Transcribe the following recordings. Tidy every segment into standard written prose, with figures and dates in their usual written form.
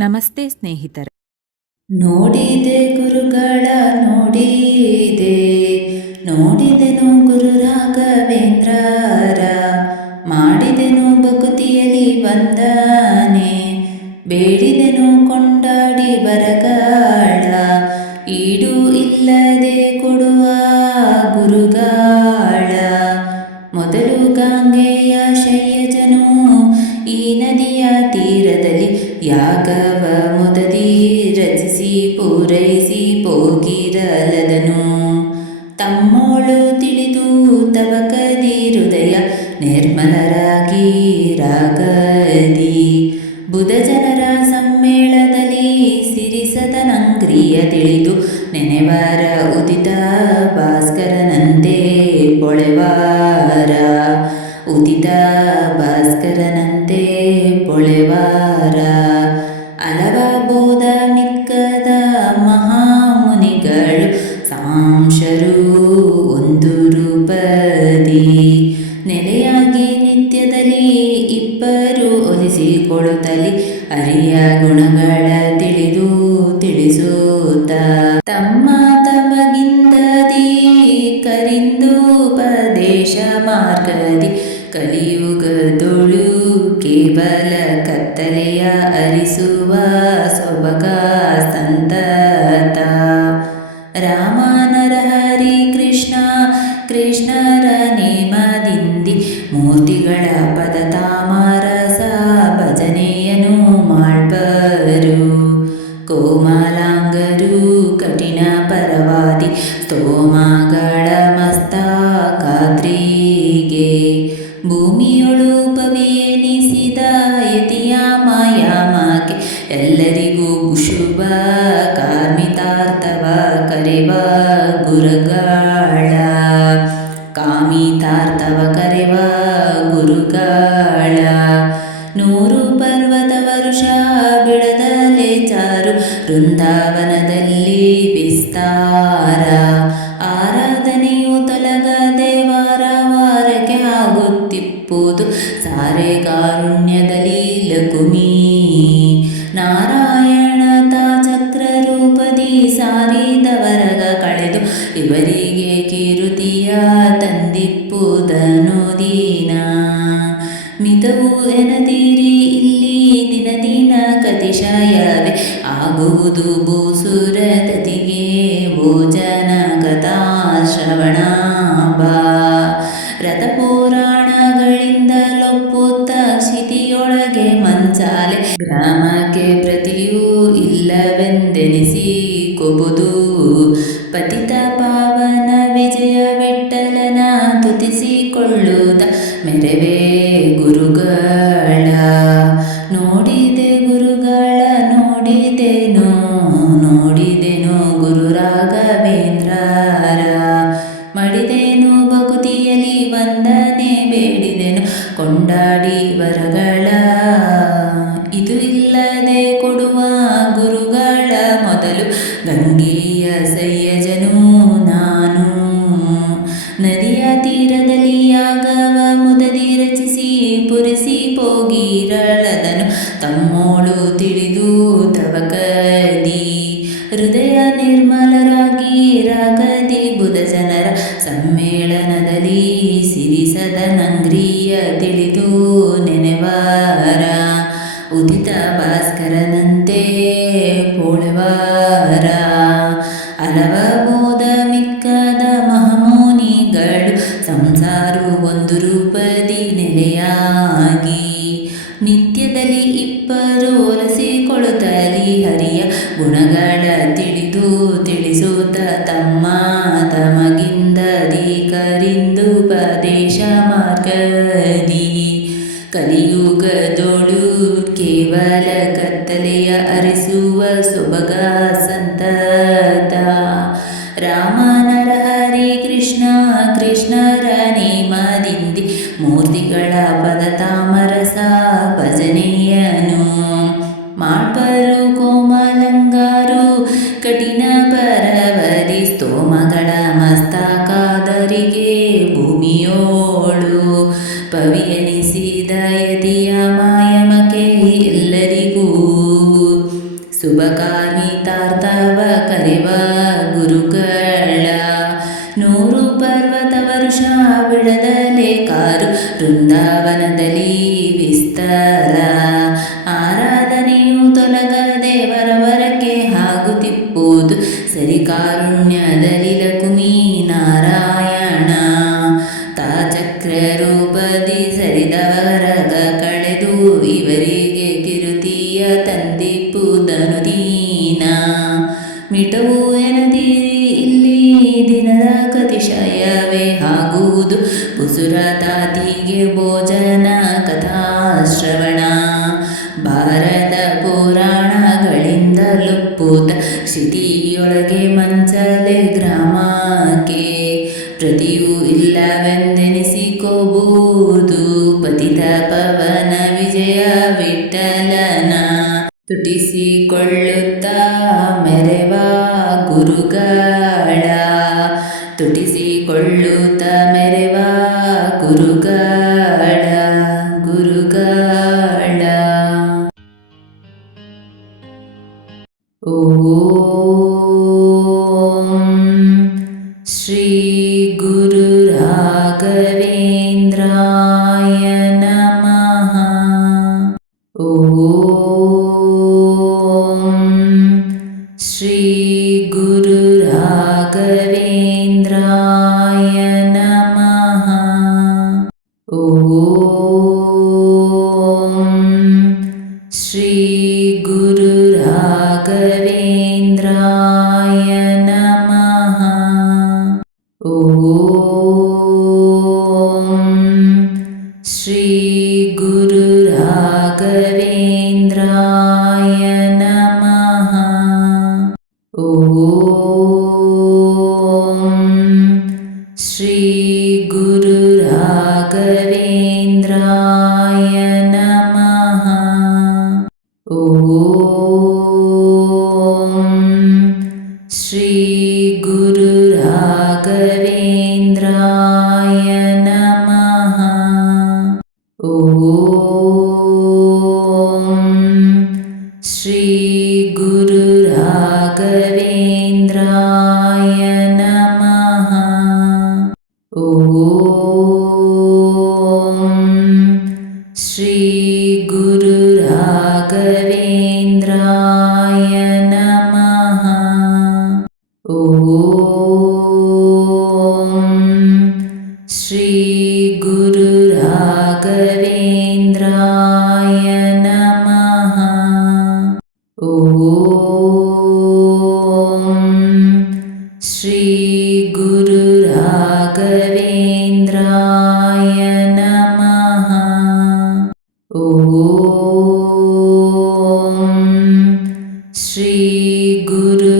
ನಮಸ್ತೆ ಸ್ನೇಹಿತರೆ. ನೋಡಿದೆ ಗುರುಗಳ ನೋಡಿದೆ, ನೋಡಿದೆನು ಗುರು ರಾಘವೇಂದ್ರರ, ಮಾಡಿದೆನು ಭಕುತಿಯಲ್ಲಿ ವಂದನೆ, ಬೇಡಿದೆನು ಕೊಂಡಾಡಿ ಬರಗಾಳ, ಈಡು ಇಲ್ಲದೆ ಕೊಡುವ ಗುರುಗಾಳ. ಮೊದಲು ಗಂಗೆಯ ಶಯ್ಯಜನು ಈ ನದಿಯ ತೀರದಲ್ಲಿ ಯಾಗವ ಮುದದಿ ರಚಿಸಿ ಪೂರೈಸಿ ಪೋಗಿರಲದನು. ತಮ್ಮೋಳು ತಿಳಿದು ತವಕದಿ ಹೃದಯ ನಿರ್ಮಲರಾಗಿ ರಾಗದಿ ಬುಧ ಜನರ ಸಮ್ಮೇಳದಲ್ಲಿ ಸಿರಿಸದನಂಗ್ರಿಯ ತಿಳಿದು ನೆನೆವಾರ ಉದಿತ ಭಾಸ್ಕರನಂತೆ ಪೊಳೆವಾರ, ಉದಿತ ಭಾಸ್ಕರನಂತೆ ಪೊಳೆವಾರ. ಅಲವ ಬೋಧ ಮಿಕ್ಕದ ಮಹಾಮುನಿಗಳು ಸಾಂಶರು ಒಂದು ರೂಪದಿ ನೆಲೆಯಾಗಿ ನಿತ್ಯದಲ್ಲಿ ಇಬ್ಬರು ಒಲಿಸಿಕೊಳ್ಳುತ್ತಲಿ ಅರಿಯ ಗುಣಗಳ ತಿಳಿದು ತಿಳಿಸುತ್ತ ತಮ್ಮ ತಮಗಿಂದದಿ ಕರಿಂದು ಉಪದೇಶ ಮಾರ್ಗದಿ ಕಲಿಯುಗದೊಳು ಕೇವಲ ಕತ್ತಲೆಯ ಅರಿಸುವ ಸೊಬಗ ಸಂತತ. ರಾಮ ನರಹರಿ ಕೃಷ್ಣ ಕೃಷ್ಣರ ನೇಮದಿಂದಿ ಮೂರ್ತಿಗಳ ಪದ ತಾಮರಸ ಭಜನೆಯನು ಮಾಡ್ಬರು. ಕೋಮಲಾಂಗರು ಕಠಿಣ ಪರವಾದಿ ಸ್ತೋಮಗಳ ಮಸ್ತಕಾದ್ರಿಗೆ ಭೂಮಿಯೊಳು ಪವಿಯೆನಿಸಿದ ಯತಿಯ ಮಾಯಾಮಕ್ಕೆ ಎಲ್ಲರಿಗೂ ಶುಭ ಕಾರ್ಮಿತಾರ್ಥವ ಕರೆವ ಗುರುಗಾಳ, ಕಾಮಿತಾರ್ಥವ ಕರೆವ ಗುರುಗಾಳ. 100 ಪರ್ವತ ವರುಷ ಬಿಡದಲೆ ಚಾರು ವೃಂದಾವನದಲ್ಲಿ ವಿಸ್ತಾರ, ಆರಾಧನೆಯು ತೊಲಗದೆ ವಾರ ವಾರಕ್ಕೆ ಆಗುತ್ತಿಪ್ಪುದು ಸಾರೆ ಕಾರುಣ್ಯದಲ್ಲಿ ಲಕುಮಿ. ನಾರಾಯಣ ತಾ ಚಕ್ರ ರೂಪದಿ ಸಾರಿದವರಗ ಕಳೆದು ಇವರಿಗೆ ಕೀರುತಿಯ ತಂದಿಪ್ಪುದನು ದೀನ. ಮಿತವು ಎನದಿರಿ ಇಲ್ಲಿ ದಿನ ದಿನ ಕತಿಶಯವೇ ಆಗುವುದು ಭೂಸುರತತಿಗೆ ಭೋಜನ ಕಥಾ ಶ್ರವಣ ಬಾ. ರಥ ಪುರಾಣಗಳಿಂದ ಲೊಪ್ಪುತ್ತ ಕ್ಷಿತಿಯೊಳಗೆ ಮಂಚಾಲೆ ಗ್ರಾಮಕ್ಕೆ ಪ್ರತಿಯೂ ಇಲ್ಲವೆಂದೆನಿಸಿ ಕೊಬುದು. ಪತಿತ ಪಾವನ ವಿಜಯ ವಿಠಲನ ತುತಿಸಿಕೊಳ್ಳುತ್ತ ಮೆರವೇ ಗುರುಗಳ. ನೋಡಿದೆ ಗುರುಗಳ ನೋಡಿದೆನು, ನೋಡಿದೆನು ಗುರು ರಾಘವೇಂದ್ರರ, ಮಾಡಿದೆನು ಭಕುತಿಯಲ್ಲಿ ವಂದನೆ, ಬೇಡಿದೆನು ಕೊಂಡಾಡಿ ವರಗಳ. ಇದು ಇಲ್ಲದೆ ಕೊಡುವ ಗುರುಗಳ ಮೊದಲು ಗಂಗೆಯ ಸಯ್ಯಜನು ನಾನು. ನದಿಯ ತೀರದಲ್ಲಿ ಯಾಗವ ಮುದದಿ ರಚಿಸಿ ಪುರಿಸಿ ಪೋಗಿರಳದನು ತಮ್ಮೋಳು ತಿಳಿದು ತವಕದಿ ಹೃದಯ ನಿರ್ಮಲರಾಗಿ ರಾಗದಿ ಬುಧ ಜನರ ಸಮ್ಮೇಳನದಲ್ಲಿ ಸಿರಿಸದನಂಗ್ರಿಯ ತಿಳಿದು ನೆನೆವಾರ, ಉದಿತ ಭಾಸ್ಕರನಂತೆ ಪೊಳೆವಾರ. ಅಲವ ಬೋಧ ಮಿಕ್ಕದ ಮಹಾಮುನಿಗಳು ಸಂಸಾರು ಒಂದು ರೂಪದಿ ನೆಲೆಯಾಗಿ ನಿತ್ಯದಲ್ಲಿ ಇಬ್ಬರು ಒಲಿಸಿಕೊಳ್ಳುತ್ತಲಿ ಹರಿಯ ಗುಣಗಳ ತಿಳಿದು ತಿಳಿಸುತ್ತ ತಮ್ಮ ತಮಗಿಂದದಿ ಕರಿಂದು ಉಪದೇಶ ಮಾರ್ಗದಿ ಕಲಿಯುಗದೊಳು ಕೇವಲ ಕತ್ತಲೆಯ ಅರಿಸುವ ಸೊಬಗ ಸಂತತ. ರಾಮ ನರಹರಿ ಕೃಷ್ಣ ಕೃಷ್ಣರ ನೇಮದಿಂದಿ ಮೂರ್ತಿಗಳ ಪದ ತಾಮರಸ ಭಜನೆಯನು ಮಾಡ್ಬರು. ಕೋಮಲಂಗಾರು ಕಠಿಣ ಪರವರಿ ಸ್ತೋಮಗಳ ಮಸ್ತಕಾದರಿಗೆ ಭೂಮಿಯೋಳು ಪವಿಯನಿಸಿದ ಯತಿಯ ಮಾಯಮಕೆ ಎಲ್ಲರಿಗೂ ಮೋದದಲೆ ಕಾರು ವೃಂದಾವನದಲ್ಲಿ ವಿಸ್ತಾರ. ಆರಾಧನೆಯು ತೊಲಗದೆ ವರವರಕ್ಕೆ ಹಾಗೂ ತಿಪ್ಪುವುದು ಸರಿ ಕಾರುಣ್ಯದಲ್ಲಿ ಲಕುಮಿ ನಾರಾಯಣ. ತಾಚಕ್ರ ರೂಪದಿ ಸರಿದವರಗ ಕಳೆದು ಇವರಿಗೆ ಕಿರುತಿಯ ತಂದಿಪ್ಪುದನು ದೀನ. ಮಿಟವು ಎನದಿರಿ ಇಲ್ಲಿ ದಿನದ ಕತಿಶಯವೇ ಆಗುವುದು ಪುಸುರ ತಾತಿಗೆ ಭೋಜನ ಕಥಾಶ್ರವಣ. ಭಾರತ ಪುರಾಣಗಳಿಂದ ಲುಪ್ಪುತ ಸ್ಥಿತಿಯೊಳಗೆ ಮಂಚಲೆ ಗ್ರಾಮಕ್ಕೆ ಪ್ರತಿಯೂ ಇಲ್ಲವೆಂದೆನಿಸಿಕೋಬಹುದು. ಪತಿತ ಪವನ ವಿಜಯ ವಿಠಲನ ತುಟಿಸಿಕೊಳ್ಳುತ್ತಾ ಮೆರೆವ ಗುರುಗಳ, ತುಟಿಸಿಕೊಳ್ಳುತ್ತ ಮೆರೆವ ಗುರುಗಳ. ಓಂ ಶ್ರೀ ಗುರು ರಾಘವೇಂದ್ರಾಯ ನಮಃ. ಓಂ ಶ್ರೀ ಗುರು ರಾಘವೇಂದ್ರಾಯ ನಮಃ. ಓಂ ಶ್ರೀ ಗುರು ರಾಘವೇಂದ್ರಾಯ ನಮಃ. ಓಂ ಶ್ರೀ ಗುರು ರಾಘವೇಂದ್ರಾಯ ನಮಃ. ಓಂ ಶ್ರೀ ಗುರು ರಾಘವೇಂದ್ರಾಯ ನಮಃ. ಓಂ ಶ್ರೀ ಗುರು ರಾಘವೇಂದ್ರಾಯ ನಮಃ. ಓಂ ಶ್ರೀ ಗುರು ರಾಘವೇಂದ್ರಾಯ ನಮಃ. ಓಂ ಶ್ರೀ ಗುರು ರಾಘವೇಂದ್ರಾಯ ನಮಃ. ಓಂ ಶ್ರೀ ಗುರು ರಾಘವೇಂದ್ರಾಯ ನಮಃ. ಓಂ ಶ್ರೀ ಗುರು ರಾಘವೇಂದ್ರಾಯ ನಮಃ. ಓಂ ಶ್ರೀ ಗುರು ರಾಘವೇಂದ್ರಾಯ ನಮಃ. ಓಂ ಶ್ರೀ ಗುರು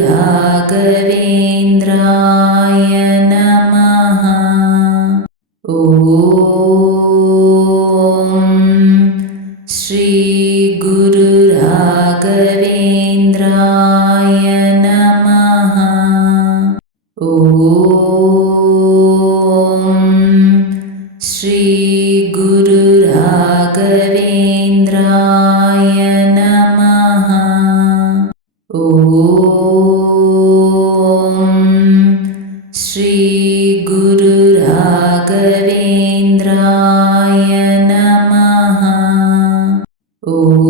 ರಾಘವೇಂದ್ರಾಯ ನಮಃ. ಓಂ ಶ್ರೀ ಗುರು ರಾಘವೇಂದ್ರಾಯ ನಮಃ. ಓಂ ಶ್ರೀ ಗುರು ರಾಘವೇಂದ್ರಾಯ ನಮಃ. ಓಂ ಶ್ರೀ ಗುರು ರಾಘವೇಂದ್ರಾಯ ನಮಃ. ಓಂ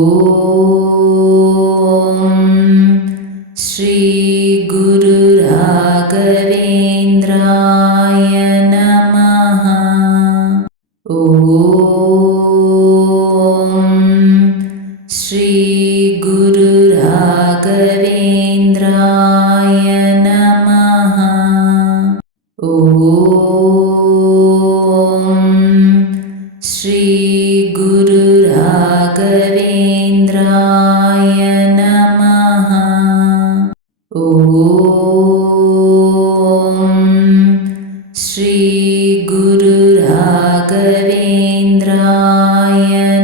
ಶ್ರೀ ಗುರು ರಾಘವೇಂದ್ರಾಯ ನಮಃ. ಓಂ ಶ್ರೀ ಗುರು ರಾಘವೇಂದ್ರಾಯ ನಮಃ. ಓಂ ಶ್ರೀ ಗುರು ರಾಘವೇಂದ್ರಾಯ ನಮಃ. ಓಂ ಶ್ರೀ ಗುರು ರಾಘವೇಂದ್ರಾಯ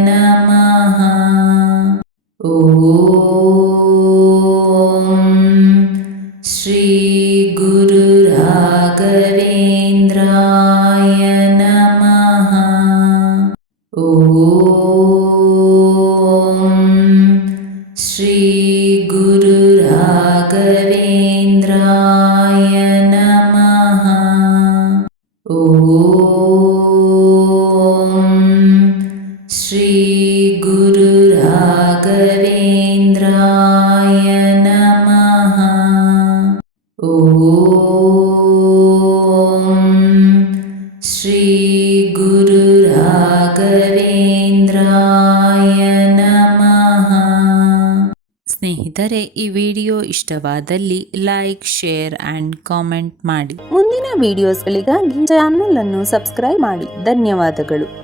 ನಮಃ. ಓಂ ಗುರು ರಾಘವೇಂದ್ರಾಯ ನಮಃ. ಓಂ ಶ್ರೀ ಗುರು ರಾಘವೇಂದ್ರಾಯ ನಮಃ. ಸ್ನೇಹಿತರೆ, ಈ ವಿಡಿಯೋ ಇಷ್ಟವಾದಲ್ಲಿ ಲೈಕ್, ಶೇರ್ ಆ್ಯಂಡ್ ಕಾಮೆಂಟ್ ಮಾಡಿ. ಮುಂದಿನ ವಿಡಿಯೋಸ್ಗಳಿಗಾಗಿ ಚಾನಲ್ ಅನ್ನು ಸಬ್ಸ್ಕ್ರೈಬ್ ಮಾಡಿ. ಧನ್ಯವಾದಗಳು.